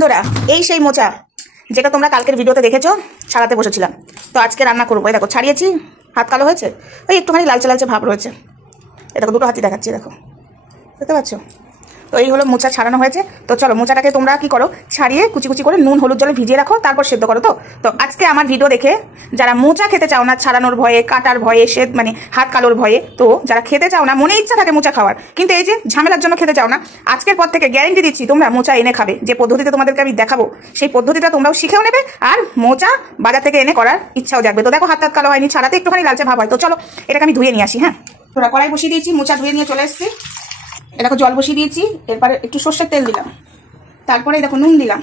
বন্ধুরা, এই সেই মোচা যেটা তোমরা কালকের ভিডিওতে দেখেছো ছাড়াতে বসেছিলাম। তো আজকে রান্না করবো। এই দেখো ছাড়িয়েছি, হাত কালো হয়েছে, ওই একটুখানি লালচে লালচে ভাব রয়েছে। এ দেখো দুটো হাতই দেখাচ্ছি, দেখো দেখতে পাচ্ছ? তো এই হলো মোচা ছাড়ানো হয়েছে। তো চলো মোচাটাকে তোমরা কি করো, ছাড়িয়ে কুচি কুচি করে নুন হলুদ জলে ভিজিয়ে রাখো, তারপর সেদ্ধ করো। তো আজকে আমার ভিডিও দেখে যারা মোচা খেতে চাও না, ছাড়ানোর ভয়ে, কাটার ভয়ে, মানে হাত কালোর ভয়ে, তো যারা খেতে চাও না, মনে ইচ্ছা থাকে মোচা খাওয়ার, কিন্তু এই যে ঝামেলার জন্য খেতে চাও না, আজকের পর থেকে গ্যারেন্টি দিচ্ছি তোমরা মোচা এনে খাবে। যে পদ্ধতিতে তোমাদেরকে আমি দেখাবো সেই পদ্ধতিটা তোমরাও শিখেও নেবে, আর মোচা বাজার থেকে এনে করার ইচ্ছাও জাগবে। তো দেখো হাত কালো হয়নি, ছাড়াতে একটুখানি লালচে ভাব হয়। তো চলো এটাকে আমি ধুয়ে নিয়ে আসি। হ্যাঁ, তোরা কড়াই বসিয়ে দিয়েছি, মোচা ধুয়ে নিয়ে চলে এসেছি। দেখো জল বসিয়ে দিয়েছি, এরপরে একটু সর্ষের তেল দিলাম, তারপরে দেখো নুন দিলাম,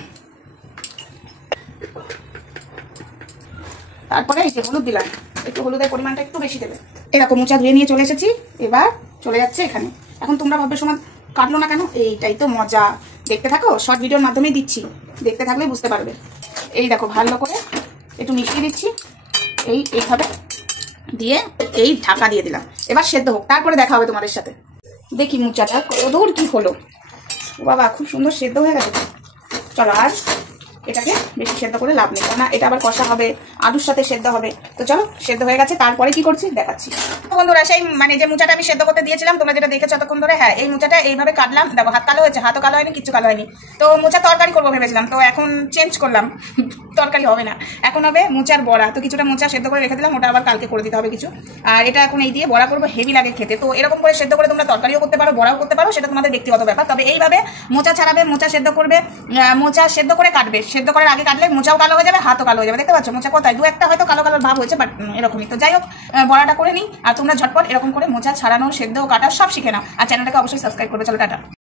তারপরে এই যে হলুদ দিলাম, একটু হলুদের পরিমাণটা একটু বেশি দেবে। এরকম মোচা ধুয়ে নিয়ে চলে এসেছি, এবার চলে যাচ্ছে এখানে। এখন তোমরা ভাববে সমান কাটলো না কেন, এইটাই তো মজা। দেখতে থাকো, শর্ট ভিডিওর মাধ্যমেই দিচ্ছি, দেখতে থাকলে বুঝতে পারবে। এই দেখো ভালো করে একটু মিশিয়ে দিচ্ছি, এইভাবে দিয়ে এই ঢাকা দিয়ে দিলাম। এবার সেদ্ধ হোক, তারপরে দেখা হবে তোমাদের সাথে। দেখি মোচাটা কত দূর কি হলো। বাবা খুব সুন্দর সেদ্ধ হয়ে গেছে। চলো আর এটাকে বেশি সেদ্ধ করে লাভ নেই, কারণ এটা আবার কষা হবে, আলুর সাথে সেদ্ধ হবে। তো চলো সেদ্ধ হয়ে গেছে, তারপরে কি করছি দেখাচ্ছি। বন্ধুরা সেই যে মোচাটা আমি সেদ্ধ করতে দিয়েছিলাম, তোমরা যেটা দেখেছো এতক্ষণ ধরে, হ্যাঁ এই মোচাটা এইভাবে কাটলাম। দেখো হাত কালো হয়েছে, হাতও কালো হয়নি, কিচ্ছু কালো হয়নি। তো মোচা তরকারি করবো ভেবেছিলাম, তো এখন চেঞ্জ করলাম, তরকারি হবে না, এখন হবে মোচার বড়া। তো কিছুটা মোচা সেদ্ধ করে রেখে দিলাম, ওটা আবার কালকে করে দিতে হবে কিছু। আর এটা এখন এই দিয়ে বড়া করবো, হেভি লাগে খেতে। তো এরকম করে সেদ্ধ করে তোমরা তরকারিও করতে পারো, বড়াও করতে পারো, সেটা তোমাদের ব্যক্তিগত ব্যাপার। তবে এইভাবে মোচা ছাড়াবে, মোচা সেদ্ধ করবে, মোচা সেদ্ধ করে কাটবে। সেদ্ধ করার আগে কাটলে মোচাও কালো হয়ে যাবে, হাতও কালো হয়ে যাবে। দেখতে পাচ্ছ মোচা কোথায় দু একটা হয়তো কালো কালো ভাব হয়েছে, বাট এরকমই। তো যাই হোক, বড়াটা করে নিই, আর তোমরা ঝটপট এরকম করে মোচা ছাড়ানো, সেদ্ধ, কাটা সব শিখে নাও। আর চ্যানেলটাকে অবশ্যই সাবস্ক্রাইব করবে। চলো টাটা।